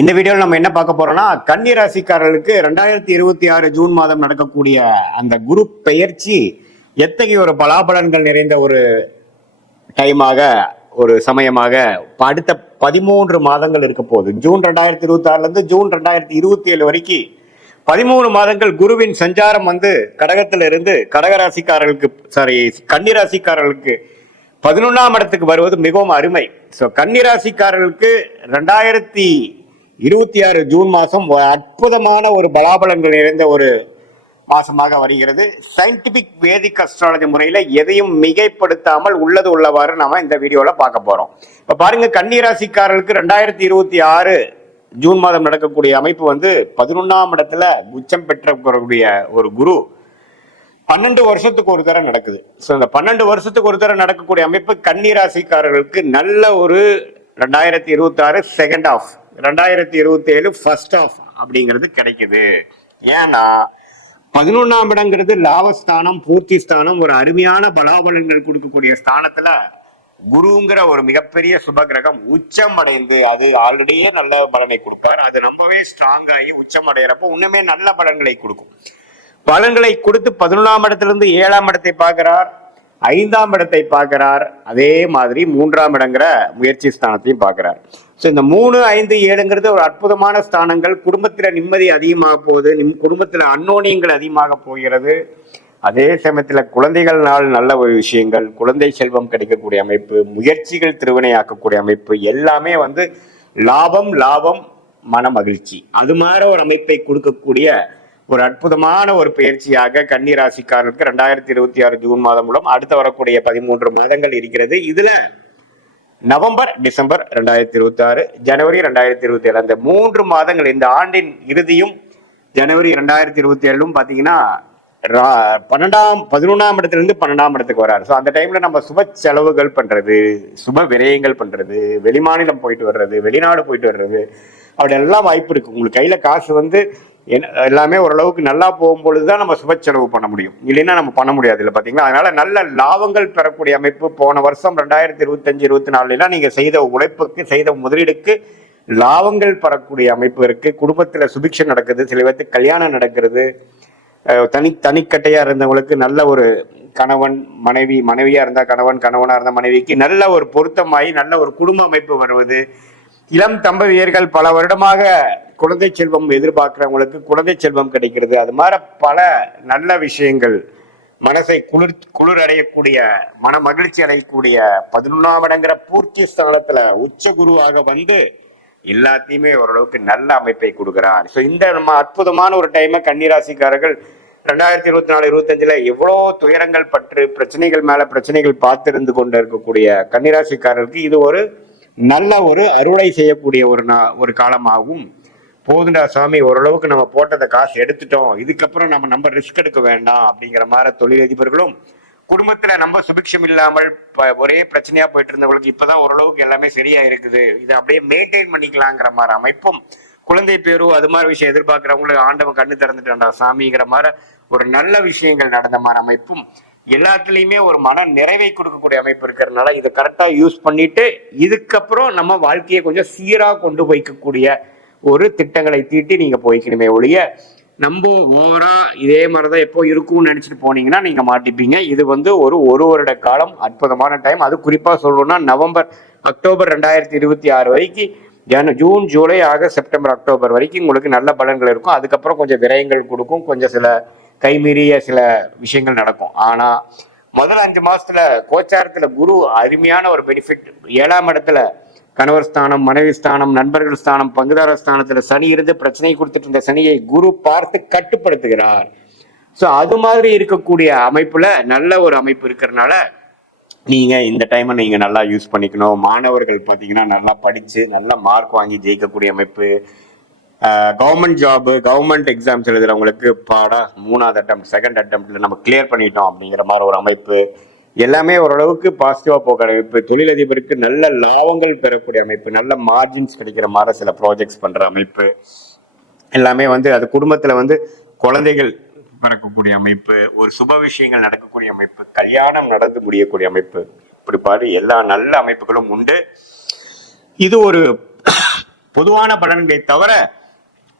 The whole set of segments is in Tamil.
இந்த வீடியோவில் நம்ம என்ன பார்க்க போறோம்னா, கன்னி ராசிக்காரர்களுக்கு 2026 ஜூன் மாதம் நடக்கக்கூடிய அந்த குரு பெயர்ச்சி எத்தகைய ஒரு பலாபலன்கள் நிறைந்த ஒரு டைமாக, ஒரு சமயமாக அடுத்த 13 மாதங்கள் இருக்க போகுது. ஜூன் 2026 இருந்து ஜூன் 2027 வரைக்கும் 13 மாதங்கள் குருவின் சஞ்சாரம் கடகத்துல இருந்து கடகராசிக்காரர்களுக்கு கன்னிராசிக்காரர்களுக்கு 11ஆம் இடத்துக்கு வருவது மிகவும் அருமை. ஸோ கன்னிராசிக்காரர்களுக்கு 2026 ஜூன் மாதம் அற்புதமான ஒரு பலாபலன்கள் நிறைந்த ஒரு மாசமாக வருகிறது. சயின்டிபிக் வேதிக் அஸ்ட்ராலஜி முறையில எதையும் மிகைப்படுத்தாமல் உள்ளது உள்ளவாறு நாம இந்த வீடியோல பார்க்க போறோம். இப்ப பாருங்க, கன்னிராசிக்காரர்களுக்கு 2026 ஜூன் மாதம் நடக்கக்கூடிய அமைப்பு 11ஆம் இடத்துல உச்சம் பெற்றக்கூடிய ஒரு குரு 12 வருஷத்துக்கு ஒரு தடவை நடக்குது. ஸோ இந்த 12 வருஷத்துக்கு ஒரு தடவை நடக்கக்கூடிய அமைப்பு கன்னிராசிக்காரர்களுக்கு நல்ல ஒரு 2026 செகண்ட் ஆஃப், 2027 ஃபர்ஸ்ட் ஆஃப் அப்படிங்கிறது கிடைக்குது. ஏன்னா 11ஆம் இடங்கிறது லாபஸ்தானம், பூர்த்தி ஸ்தானம், ஒரு அருமையான பலாபலன்கள் கொடுக்கக்கூடிய ஸ்தானத்துல குருங்கிற ஒரு மிகப்பெரிய சுப கிரகம் உச்சம் அடைந்து அது ஆல்ரெடியே நல்ல பலனை கொடுப்பார். அது ரொம்பவே ஸ்ட்ராங் ஆகி உச்சம் அடைகிறப்போ இன்னுமே நல்ல பலன்களை கொடுக்கும். பலன்களை கொடுத்து 11ஆம் இடத்திலிருந்து 7ஆம் இடத்தை பார்க்கிறார், 5ஆம் இடத்தை பார்க்கிறார், அதே மாதிரி 3ஆம் இடங்கிற முயற்சி ஸ்தானத்தையும் பார்க்கிறார். ஸோ இந்த 3, 5, 7ங்கிறது ஒரு அற்புதமான ஸ்தானங்கள். குடும்பத்துல நிம்மதி அதிகமாக போகுது, குடும்பத்துல அன்னோனியங்கள் அதிகமாக போகிறது. அதே சமயத்துல குழந்தைகள்னால் நல்ல ஒரு விஷயங்கள், குழந்தை செல்வம் கிடைக்கக்கூடிய அமைப்பு, முயற்சிகள் திருவினையாக்கக்கூடிய அமைப்பு, எல்லாமே லாபம் லாபம் மன மகிழ்ச்சி, அது மாதிரி ஒரு அமைப்பை கொடுக்கக்கூடிய ஒரு அற்புதமான ஒரு பயிற்சியாக கன்னி ராசிக்காரர்களுக்கு 2026 ஜூன் மாதம் மூலம் அடுத்து வரக்கூடிய 13 மாதங்கள் இருக்கிறது. இதுல நவம்பர், டிசம்பர் 2026, ஜனவரி 2027 அந்த 3 மாதங்கள், இந்த ஆண்டின் இறுதியும் ஜனவரி 2027 பாத்தீங்கன்னா 11ஆம் இடத்திலிருந்து 12ஆம் இடத்துக்கு வராரு. ஸோ அந்த டைம்ல நம்ம சுப செலவுகள் பண்றது, சுப விரயங்கள் பண்றது, வெளிமாநிலம் போயிட்டு வர்றது, வெளிநாடு போயிட்டு வர்றது, அப்படி எல்லாம் வாய்ப்பு இருக்கு. உங்களுக்கு கையில காசு எல்லாமே ஓரளவுக்கு நல்லா போகும்பொழுதுதான் நம்ம சுப செலவு பண்ண முடியும், இல்லைன்னா நம்ம பண்ண முடியாது இல்லை பாத்தீங்களா. அதனால நல்ல லாபங்கள் பெறக்கூடிய அமைப்பு. போன வருஷம் 2025, 24 நீங்க செய்த உழைப்புக்கு, செய்த முதலீடுக்கு லாபங்கள் பெறக்கூடிய அமைப்பு இருக்கு. குடும்பத்துல சுபிக்ஷம் நடக்குது, சில பேருக்கு கல்யாணம் நடக்கிறது, தனிக்கட்டையா இருந்தவங்களுக்கு நல்ல ஒரு கணவன் மனைவி, மனைவியா இருந்தா கணவன், கணவனா இருந்தா மனைவிக்கு நல்ல ஒரு பொருத்தமாயி நல்ல ஒரு குடும்ப அமைப்பு வருவது. இளம் தம்பதியர்கள் பல வருடமாக குழந்தை செல்வம் எதிர்பார்க்கிறவங்களுக்கு குழந்தை செல்வம் கிடைக்கிறது. அது மாதிரி பல நல்ல விஷயங்கள், மனசை குளிர் அடையக்கூடிய, மன மகிழ்ச்சி அடையக்கூடிய 11ஆம் இடங்கிற பூர்த்தி ஸ்தானத்துல உச்ச குருவாக எல்லாத்தையுமே ஓரளவுக்கு நல்ல அமைப்பை கொடுக்கிறார். ஸோ இந்த நம்ம அற்புதமான ஒரு டைமை கன்னிராசிக்காரர்கள் 2024, 25 எவ்வளோ துயரங்கள் பற்று, பிரச்சனைகள் மேல பிரச்சனைகள் பார்த்திருந்து கொண்டு இருக்கக்கூடிய கன்னிராசிக்காரர்களுக்கு இது ஒரு நல்ல ஒரு அருளை செய்யக்கூடிய ஒரு காலமாகவும், போதுண்டா சாமி ஓரளவுக்கு நம்ம போட்டதை காசு எடுத்துட்டோம், இதுக்கப்புறம் நம்ம ரிஸ்க் எடுக்க வேண்டாம் அப்படிங்கிற மாதிரி தொழிலதிபர்களும், குடும்பத்துல நம்ம சுபிக்ஷம் இல்லாமல் ஒரே பிரச்சனையா போயிட்டு இருந்தவங்களுக்கு இப்பதான் ஓரளவுக்கு எல்லாமே சரியா இருக்குது, இதை அப்படியே மெயின்டைன் பண்ணிக்கலாங்கிற மாதிரி அமைப்பும், குழந்தை பேரு அது மாதிரி விஷயம் எதிர்பார்க்கிறவங்களுக்கு ஆண்டவன் கண்ணு திறந்துட்டான்டா சாமிங்கிற மாதிரி ஒரு நல்ல விஷயங்கள் நடந்த மாதிரி அமைப்பும், எல்லாத்துலயுமே ஒரு மன நிறைவை கொடுக்கக்கூடிய அமைப்பு இருக்கிறதுனால இதை கரெக்டா யூஸ் பண்ணிட்டு இதுக்கப்புறம் நம்ம வாழ்க்கையை கொஞ்சம் சீரா கொண்டு போய்க்கக்கூடிய ஒரு திட்டங்களை தீட்டி நீங்க போய்க்கணுமே ஒழிய நம்ம ஓவரா இதே மாதிரிதான் எப்போ இருக்கும்னு நினைச்சிட்டு போனீங்கன்னா நீங்க மாட்டிப்பீங்க. இது ஒரு வருட காலம் அற்புதமான டைம். அது குறிப்பா சொல்லணும்னா நவம்பர், அக்டோபர் 2026 வரைக்கும், June, July, August, September, October வரைக்கும் உங்களுக்கு நல்ல பலன்கள் இருக்கும். அதுக்கப்புறம் கொஞ்சம் விரயங்கள் கொடுக்கும், கொஞ்சம் சில கைமீறிய சில விஷயங்கள் நடக்கும். ஆனா முதல் 5 மாசத்துல கோச்சாரத்துல குரு அருமையான ஒரு பெனிஃபிட். 7ஆம் இடத்துல கணவர் ஸ்தானம், மனைவி ஸ்தானம், நண்பர்கள் ஸ்தானம், பங்குதார ஸ்தானத்துல சனி இருந்து பிரச்சனை கொடுத்துட்டு இருந்த சனியை குரு பார்த்து கட்டுப்படுத்துகிறார். ஸோ அது மாதிரி இருக்கக்கூடிய அமைப்புல நல்ல ஒரு அமைப்பு இருக்கிறதுனால நீங்க இந்த டைமை நீங்க நல்லா யூஸ் பண்ணிக்கணும். மாணவர்கள் பார்த்தீங்கன்னா நல்லா படிச்சு நல்ல மார்க் வாங்கி ஜெயிக்கக்கூடிய அமைப்பு. கவர்மெண்ட் ஜாபு, கவர்மெண்ட் எக்ஸாம்ஸ் எழுதுறவங்களுக்கு 3ஆவது அட்டெம்ப்ட், செகண்ட் அட்டெம்ப்ட்ல நம்ம கிளியர் பண்ணிட்டோம் அப்படிங்கிற மாதிரி ஒரு அமைப்பு. எல்லாமே ஓரளவுக்கு பாசிட்டிவா போகிற அமைப்பு. தொழிலதிபருக்கு நல்ல லாபங்கள் பெறக்கூடிய அமைப்பு, நல்ல மார்ஜின்ஸ் கிடைக்கிற மாதிரி சில ப்ராஜெக்ட்ஸ் பண்ற அமைப்பு. எல்லாமே அது குடும்பத்துல குழந்தைகள் பிறக்கக்கூடிய அமைப்பு, ஒரு சுப விஷயங்கள் நடக்கக்கூடிய அமைப்பு, கல்யாணம் நடந்து முடியக்கூடிய அமைப்பு, இப்படி பாரு எல்லா நல்ல அமைப்புகளும் உண்டு. இது ஒரு பொதுவான பலன்களை தவிர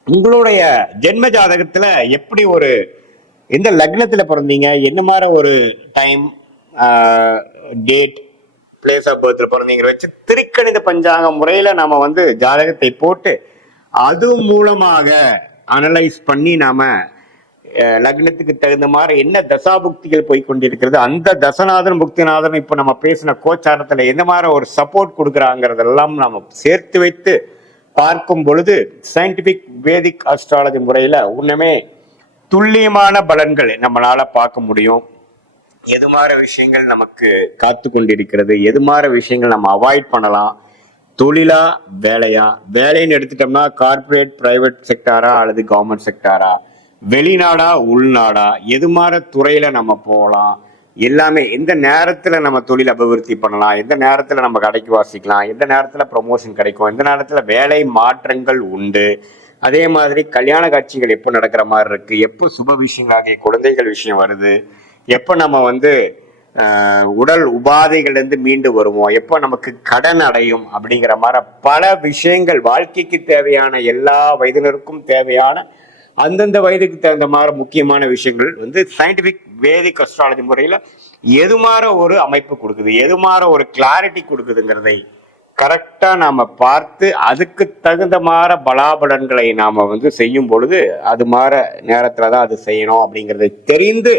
உங்களுடைய ஜென்ம ஜாதகத்துல எப்படி ஒரு எந்த லக்னத்துல பிறந்தீங்க, என்ன மாதிரி ஒரு டைம், டேட், பிளேஸ் ஆஃப் பர்த்ல பிறந்தீங்கிற வச்சு திருக்கணித பஞ்சாங்க முறையில நாம வந்து ஜாதகத்தை போட்டு அது மூலமாக அனலைஸ் பண்ணி நாம லக்னத்துக்கு தகுந்த மாதிரி என்ன தசாபுக்திகள் போய் கொண்டிருக்கிறது, அந்த தசநாதன் புக்திநாதன் இப்ப நம்ம பேசின கோச்சாரத்துல எந்த மாதிரி ஒரு சப்போர்ட் கொடுக்குறாங்கிறதெல்லாம் நாம சேர்த்து வைத்து பார்க்கும் பொழுது சயின்டிபிக் வேதிக் அஸ்ட்ராலஜி முறையில உண்மையே துல்லியமான பலன்கள் நம்மளால பார்க்க முடியும். எது மாதிரி விஷயங்கள் நமக்கு காத்து கொண்டிருக்கிறது, எது மாதிரி விஷயங்கள் நம்ம அவாய்ட் பண்ணலாம், தொழிலா வேலையா, வேலைன்னு எடுத்துட்டோம்னா கார்பரேட் பிரைவேட் செக்டாரா அல்லது கவர்மெண்ட் செக்டாரா, வெளிநாடா உள்நாடா, எது மாதிரி துறையில நம்ம போகலாம், எல்லாமே எந்த நேரத்துல நம்ம தொழில் அபிவிருத்தி பண்ணலாம், எந்த நேரத்துல நம்ம கடைக்கு வாசிக்கலாம், எந்த நேரத்துல ப்ரொமோஷன் கிடைக்கும், எந்த நேரத்துல வேலை மாற்றங்கள் உண்டு, அதே மாதிரி கல்யாண காட்சிகள் எப்போ நடக்கிற மாதிரி இருக்கு, எப்போ சுப விஷயங்களாகிய குழந்தைகள் விஷயம் வருது, எப்போ நம்ம வந்து உடல் உபாதைகள் இருந்து மீண்டு வருவோம், எப்போ நமக்கு கடன் அடையும் அப்படிங்கிற மாதிரி பல விஷயங்கள், வாழ்க்கைக்கு தேவையான எல்லா வயதினருக்கும் தேவையான அந்தந்த வயதுக்கு தகுந்த மாதிரி முக்கியமான விஷயங்கள் வந்து சயின்டிபிக் வேதிக் அஸ்ட்ராலஜி முறையில எது மாதிரி ஒரு அமைப்பு கொடுக்குது, எது மாதிரி ஒரு கிளாரிட்டி கொடுக்குதுங்கிறதை கரெக்டா நாம பார்த்து அதுக்கு தகுந்த மாதிரி பலாபலன்களை நாம வந்து செய்யும் பொழுது அது மாதிரி நேரத்துலதான் அது செய்யணும் அப்படிங்கிறதை தெரிந்து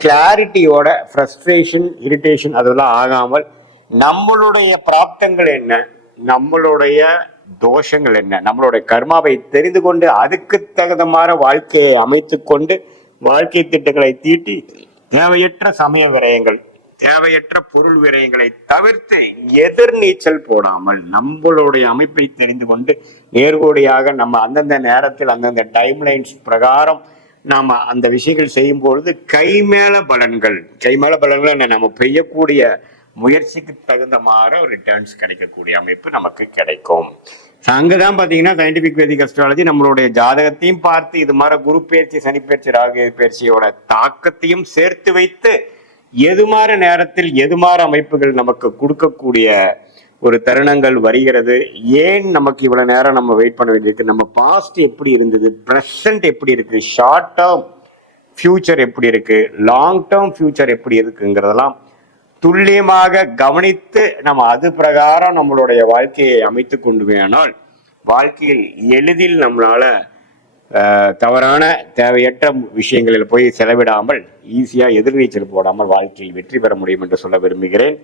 கிளாரிட்டியோட ஃப்ரஸ்ட்ரேஷன் இரிட்டேஷன் அதெல்லாம் ஆகாமல் நம்மளுடைய பிராப்தங்கள் என்ன, நம்மளுடைய தோஷங்கள் என்ன, நம்மளுடைய கர்மாவை தெரிந்து கொண்டு அதுக்கு தகுந்த மாதிரி வாழ்க்கையை அமைத்து கொண்டு வாழ்க்கை திட்டங்களை தீட்டி தேவையற்ற சமய விரயங்கள், தேவையற்ற பொருள் விரயங்களை தவிர்த்து எதிர்நீச்சல் போடாமல் நம்மளுடைய அமைப்பை தெரிந்து கொண்டு நேர்கோடியாக நம்ம அந்தந்த நேரத்தில் அந்தந்த டைம்லைன்ஸ் பிரகாரம் நாம அந்த விஷயங்கள் செய்யும் பொழுது கைமேல பலன்கள் என்ன, நம்ம பெய்யக்கூடிய முயற்சிக்கு தகுந்த மாதிரி ரிட்டர்ன்ஸ் கிடைக்கக்கூடிய அமைப்பு நமக்கு கிடைக்கும். அங்கதான் பாத்தீங்கன்னா சயின்டிபிக் வேதிக் அஸ்ட்ராலஜி நம்மளுடைய ஜாதகத்தையும் பார்த்து இது மாதிரி குரு பயிற்சி, சனி பயிற்சி, ராகு பயிற்சியோட தாக்கத்தையும் சேர்த்து வைத்து எது மாதிரி நேரத்தில் எது மாதிரி அமைப்புகள் நமக்கு கொடுக்கக்கூடிய ஒரு தருணங்கள் வருகிறது, ஏன் நமக்கு இவ்வளவு நேரம் நம்ம வெயிட் பண்ண வேண்டியிருக்கு, நம்ம பாஸ்ட் எப்படி இருந்தது, பிரசன்ட் எப்படி இருக்கு, ஷார்ட் டேர்ம் ஃபியூச்சர் எப்படி இருக்கு, லாங் டேர்ம் ஃபியூச்சர் எப்படி இருக்குங்கிறதெல்லாம் துல்லியமாக கவனித்து நம்ம அது பிரகாரம் நம்மளுடைய வாழ்க்கையை அமைத்து கொண்டு வேணால் வாழ்க்கையில் எளிதில் நம்மளால தவறான தேவையற்ற விஷயங்களில் போய் செலவிடாமல் ஈஸியா எதிர்நீச்சல் போடாமல் வாழ்க்கையில் வெற்றி பெற முடியும் என்று சொல்ல விரும்புகிறேன்.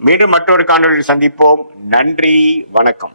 மீண்டும் மற்றொரு காணொலியில் சந்திப்போம். நன்றி, வணக்கம்.